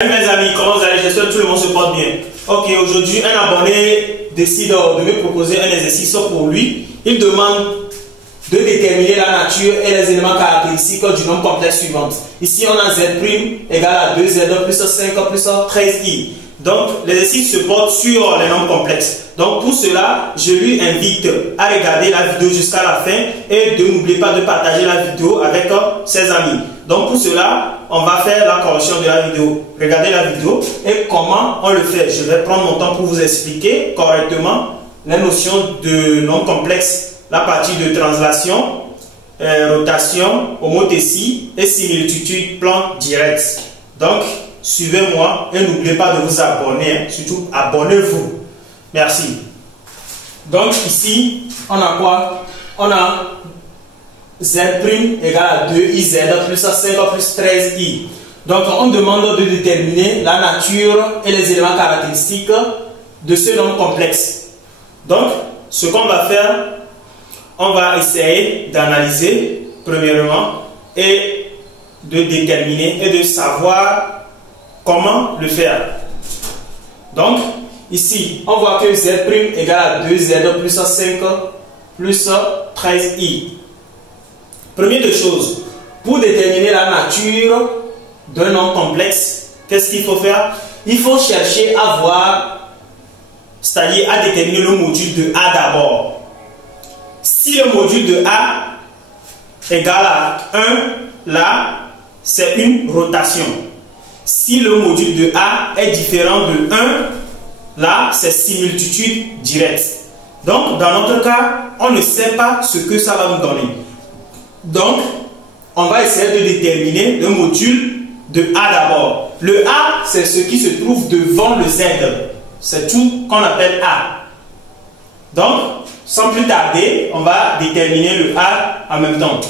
Mes amis, comment vous allez? J'espère que tout le monde se porte bien. Ok, aujourd'hui, un abonné décide de me proposer un exercice pour lui. Il demande de déterminer la nature et les éléments caractéristiques du nombre complexe suivant. Ici, on a z' égale à 2z plus 5 plus 13i. Donc, l'exercice se porte sur les nombres complexes. Donc, pour cela, je lui invite à regarder la vidéo jusqu'à la fin et de n'oubliez pas de partager la vidéo avec ses amis. Donc, pour cela, on va faire la correction de la vidéo. Regardez la vidéo et comment on le fait. Je vais prendre mon temps pour vous expliquer correctement les notions de nombres complexes, la partie de translation, rotation, homothétie et similitude plan direct. Donc, suivez-moi et n'oubliez pas de vous abonner. Surtout, abonnez-vous. Merci. Donc, ici, on a quoi? On a z' égale à 2iz plus 5 plus 13i. Donc, on demande de déterminer la nature et les éléments caractéristiques de ce nombre complexe. Donc, ce qu'on va faire, on va essayer d'analyser premièrement et de déterminer et de savoir comment le faire. Donc, ici, on voit que z' égale à 2z plus 5 plus 13i. Première des choses, pour déterminer la nature d'un nombre complexe, qu'est-ce qu'il faut faire? Il faut chercher à voir, c'est-à-dire à déterminer le module de A d'abord. Si le module de A égale à 1, là, c'est une rotation. Si le module de A est différent de 1, là, c'est similitude directe. Donc, dans notre cas, on ne sait pas ce que ça va nous donner. Donc, on va essayer de déterminer le module de A d'abord. Le A, c'est ce qui se trouve devant le Z. C'est tout qu'on appelle A. Donc, sans plus tarder, on va déterminer le A en même temps.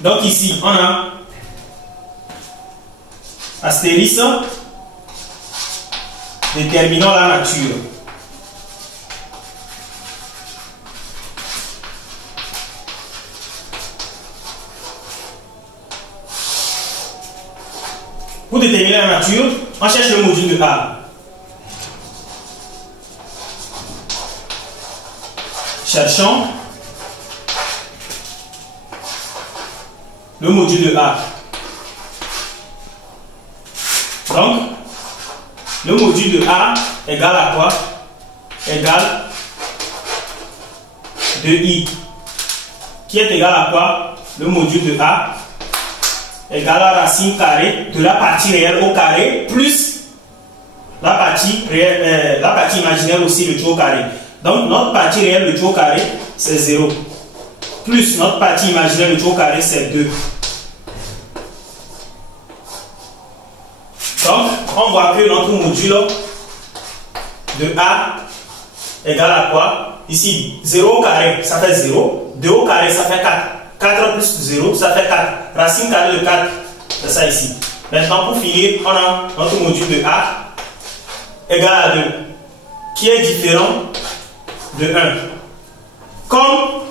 Donc ici, on a astérisque, déterminant la nature. Pour déterminer la nature, on cherche le module de A. Cherchons le module de A. Donc, le module de A égale à quoi? Égale 2i. Qui est égal à quoi? Le module de A égale à racine carrée de la partie réelle au carré plus la partie imaginaire aussi, le tout au carré. Donc, notre partie réelle, le tout au carré, c'est 0. Plus notre partie imaginaire, le tout au carré, c'est 2. Donc, on voit que notre module de A égale à quoi? Ici, 0 au carré, ça fait 0. 2 au carré, ça fait 4. 4 plus 0, ça fait 4. Racine carrée de 4, c'est ça ici. Maintenant, pour finir, on a notre module de A égale à 2, qui est différent de 1. Comme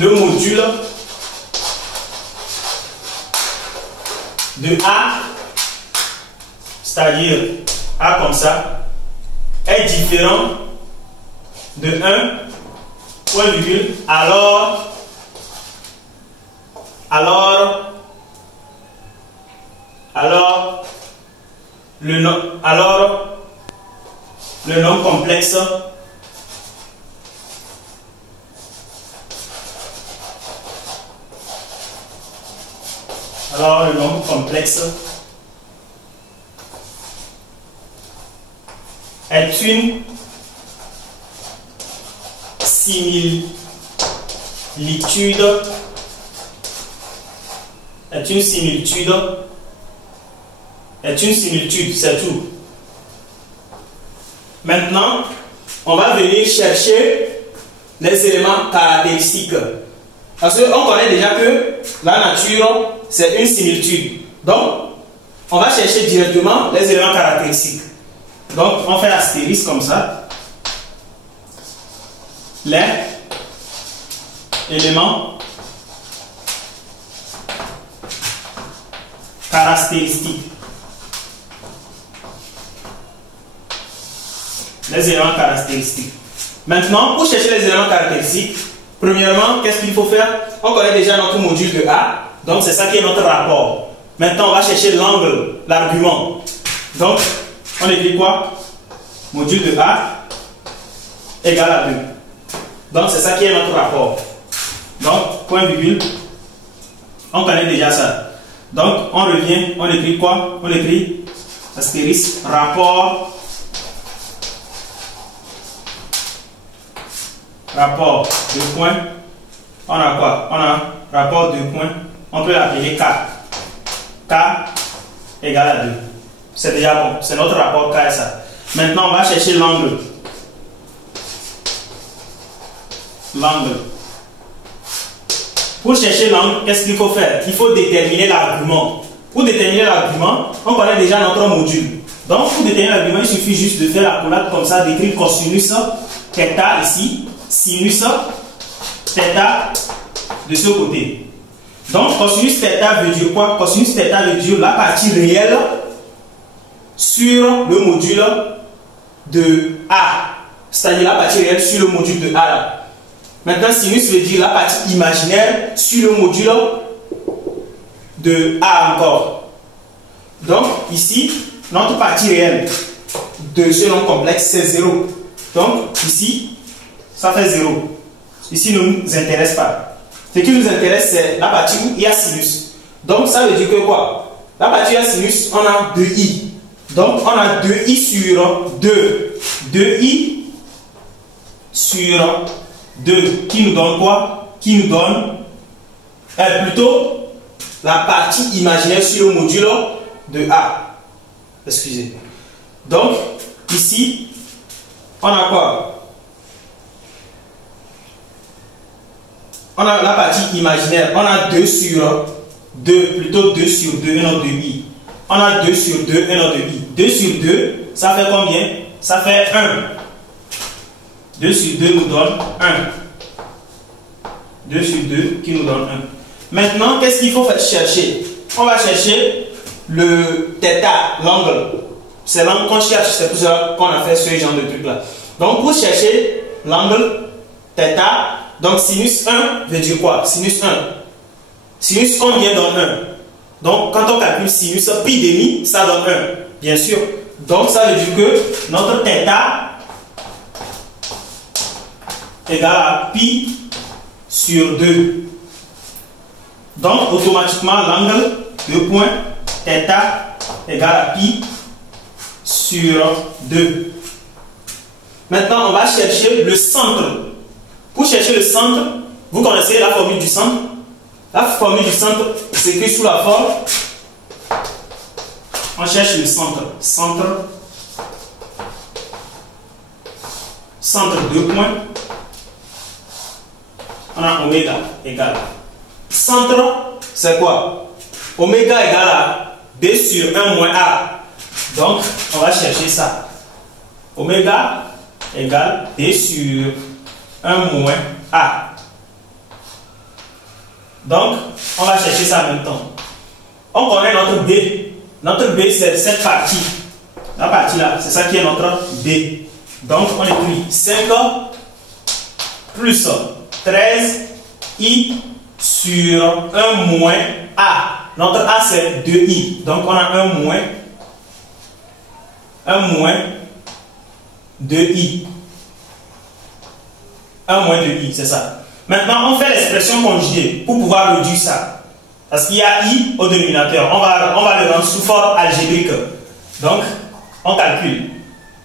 le module de A, c'est-à-dire A comme ça, est différent de 1, point virgule, alors le nombre complexe est une similitude, c'est tout. Maintenant, on va venir chercher les éléments caractéristiques. Parce qu'on connaît déjà que la nature, c'est une similitude. Donc, on va chercher directement les éléments caractéristiques. Donc, on fait astérisque comme ça. Les éléments caractéristiques. Les éléments caractéristiques. Maintenant, pour chercher les éléments caractéristiques, premièrement, qu'est-ce qu'il faut faire? On connaît déjà notre module de A, donc c'est ça qui est notre rapport. Maintenant, on va chercher l'angle, l'argument. Donc, on écrit quoi? Module de A égale à 2. Donc, c'est ça qui est notre rapport. Donc, point virgule, on connaît déjà ça. Donc, on revient, on écrit quoi? On écrit astérisque, rapport de points. On a quoi? On a rapport de points. On peut l'appeler K. K égale à 2. C'est déjà bon. C'est notre rapport K et ça. Maintenant, on va chercher l'angle. L'angle. Pour chercher l'angle, qu'est-ce qu'il faut faire? Il faut déterminer l'argument. Pour déterminer l'argument, on connaît déjà notre module. Donc, pour déterminer l'argument, il suffit juste de faire la collade comme ça, d'écrire cosinus θ ici, sinus θ de ce côté. Donc, cosinus θ veut dire quoi? Cosinus θ veut dire la partie réelle sur le module de A. C'est-à-dire la partie réelle sur le module de A là. Maintenant, sinus veut dire la partie imaginaire sur le module de A encore. Donc, ici, notre partie réelle de ce nom complexe, c'est 0. Donc, ici, ça fait 0. Ici, ne nous intéresse pas. Ce qui nous intéresse, c'est la partie où il y a sinus. Donc, ça veut dire que quoi? La partie où il y a sinus, on a 2i. Donc, on a 2i sur 2. 2i sur 2 qui nous donne quoi? Qui nous donne plutôt la partie imaginaire sur le module de A. Excusez. Donc, ici, on a quoi? On a la partie imaginaire. On a 2 sur 2, plutôt 2 sur 2, et non 2i. On a 2 sur 2, et non 2i. 2 sur 2, ça fait combien? Ça fait 1. 2 sur 2 nous donne 1. 2 sur 2 qui nous donne 1. Maintenant, qu'est-ce qu'il faut chercher? On va chercher le θ, l'angle. C'est l'angle qu'on cherche, c'est pour ça qu'on a fait ce genre de truc là. Donc, pour chercher l'angle θ, donc sinus 1 veut dire quoi? Sinus 1. Sinus combien donne 1? Donc, quand on calcule sinus pi demi, ça donne 1, bien sûr. Donc, ça veut dire que notre θ égale à pi sur 2. Donc, automatiquement, l'angle de point θ égale à pi sur 2. Maintenant, on va chercher le centre. Pour chercher le centre, vous connaissez la formule du centre. La formule du centre s'écrit sous la forme. On cherche le centre. Centre de points. On a oméga égale. Centre, c'est quoi? Oméga égale à B sur 1 moins A. Donc, on va chercher ça. Oméga égale B sur 1 moins A. Donc, on va chercher ça en même temps. On connaît notre B. Notre B, c'est cette partie. La partie là, c'est ça qui est notre B. Donc, on écrit 5 plus 13i sur 1 moins A. Notre A, c'est 2i. Donc, on a 1 moins 2i. 1 moins 2i, c'est ça. Maintenant, on fait l'expression conjuguée pour pouvoir réduire ça. Parce qu'il y a i au dénominateur. On va le rendre sous forme algébrique. Donc, on calcule.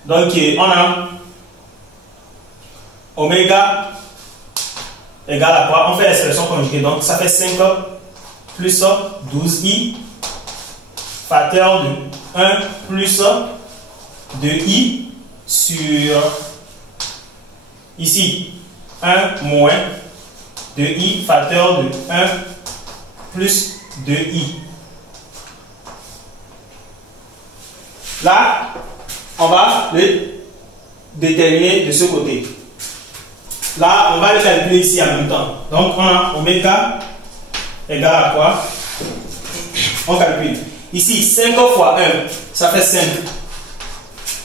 Donc, on a oméga égale à quoi? On fait l'expression conjuguée. Donc, ça fait 5 plus 12i facteur de 1 plus 2i sur ici 1 moins 2i facteur de 1 plus 2i. Là, on va le déterminer de ce côté. Là, on va le calculer ici en même temps. Donc, on a oméga égale à quoi? On calcule. Ici, 5 fois 1, ça fait 5.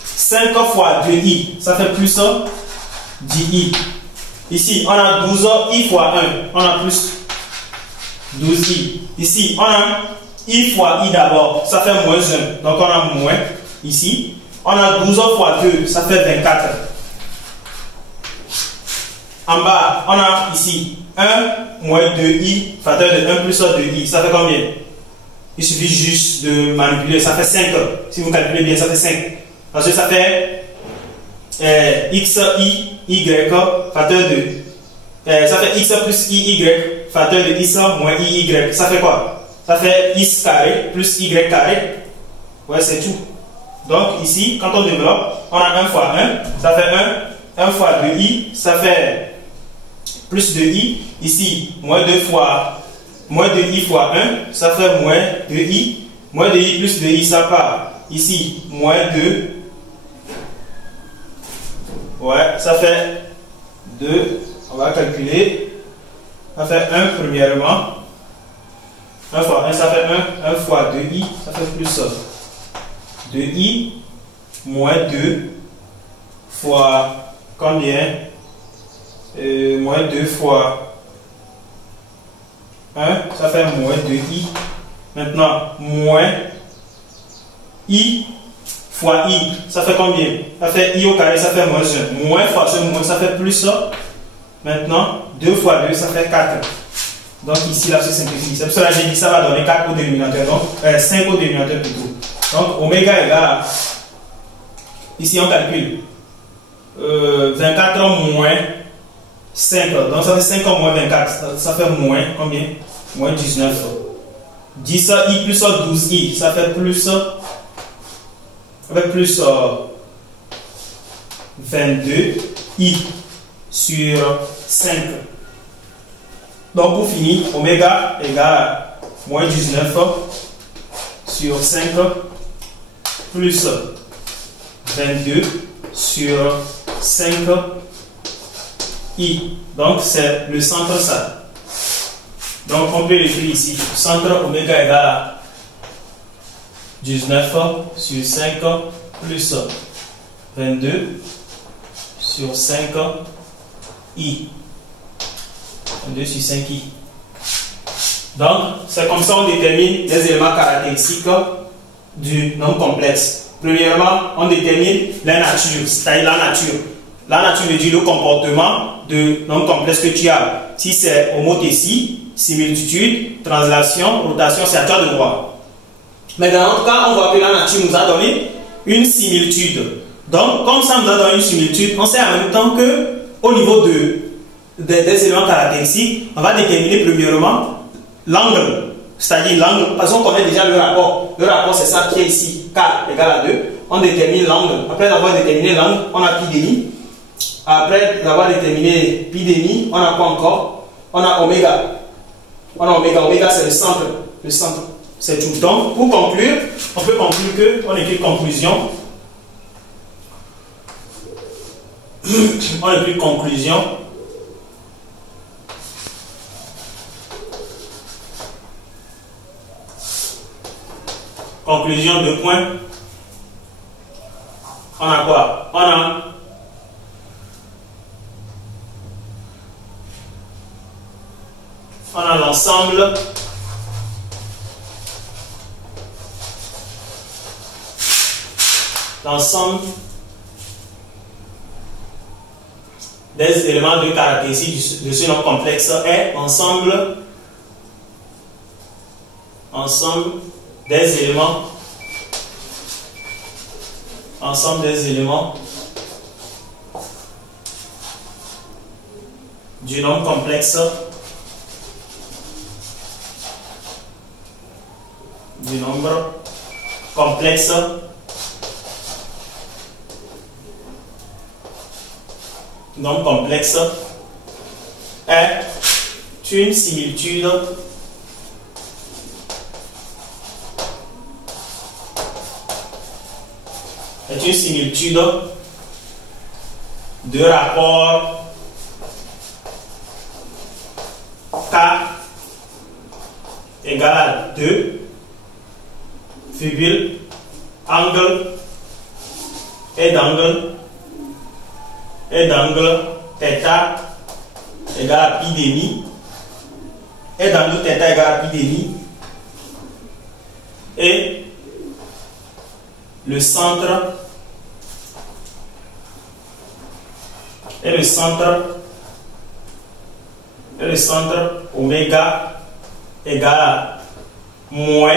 5 fois 2i, ça fait plus 10i. Ici, on a 12i fois 1, on a plus 12i. Ici, on a i fois i d'abord, ça fait moins 1, donc on a moins. Ici, on a 12 fois 2, ça fait 24. En bas, on a ici 1 moins 2i, facteur de 1 plus 2i, ça fait combien? Il suffit juste de manipuler, ça fait 5. Si vous calculez bien, ça fait 5. Ensuite, ça fait xi, y, facteur de... ça fait x plus i, y, facteur de x moins i, y. Ça fait quoi? Ça fait x carré plus y carré. Ouais, c'est tout. Donc, ici, quand on développe, on a 1 fois 1, ça fait 1 fois 2i, ça fait plus 2i. Ici, moins 2i fois 1, ça fait moins 2i. Moins 2i plus 2i, ça part. Ici, moins 2. Ouais, ça fait 2. On va calculer. Ça fait 1 premièrement. 1 fois 1, ça fait 1. 1 fois 2i, ça fait plus 2i moins 2 fois combien? Moins 2 fois 1, ça fait moins 2i. Maintenant, moins i fois i, ça fait combien? Ça fait i au carré, ça fait moins 1. Moins fois ce moins, ça fait plus ça. Maintenant, 2 fois 2, ça fait 4. Donc ici, là, se simplifie. C'est pour cela que j'ai dit ça va donner 4 au dénominateur. Donc, 5 au dénominateur plutôt. Donc, oméga égale, ici on calcule, 24 moins 5. Donc, ça fait 5 moins 24. Ça fait moins combien? Moins 19. 10i plus 12i, ça fait plus 22i sur 5. Donc pour finir, oméga égale moins 19 sur 5 plus 22 sur 5i. Donc c'est le centre ça. Donc on peut l'écrire ici. Centre oméga égale à 19 sur 5 plus 22 sur 5i. 22 sur 5i. Donc, c'est comme ça qu'on détermine les éléments caractéristiques du nombre complexe. Premièrement, on détermine la nature, c'est-à-dire la nature. La nature veut dire le comportement de nombre complexe que tu as. Si c'est homothétie, similitude, translation, rotation, c'est à toi de voir. Mais dans notre cas, on voit que la nature nous a donné une similitude. Donc, comme ça nous a donné une similitude, on sait en même temps que au niveau des éléments caractéristiques, on va déterminer premièrement l'angle. C'est-à-dire l'angle, parce qu'on connaît déjà le rapport. Le rapport, c'est ça qui est ici, K égale à 2. On détermine l'angle. Après avoir déterminé l'angle, on a pi demi. Après avoir déterminé pi demi, on a quoi encore? On a oméga. On a oméga. Oméga, c'est le centre. Le centre. C'est tout. Donc, pour conclure, on peut conclure que, on écrit conclusion. On écrit conclusion. Conclusion de point. On a quoi? On a l'ensemble des éléments de caractéristiques de ce nombre complexe est ensemble des éléments du nombre complexe est une similitude de rapport K égale à 2 virgule, angle, et d'angle, θ égale à pi demi, et d'angle θ égale à pi demi, et le centre oméga égale à moins,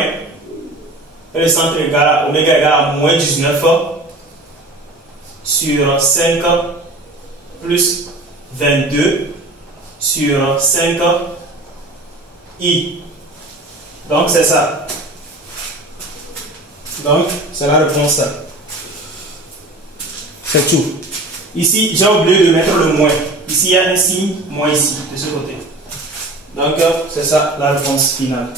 et le centre oméga égale à moins 19 sur 5 plus 22 sur 5 i. Donc c'est ça. Donc c'est la réponse. C'est tout. Ici, j'ai oublié de mettre le moins. Ici, il y a un signe moins ici, de ce côté. Donc c'est ça la réponse finale.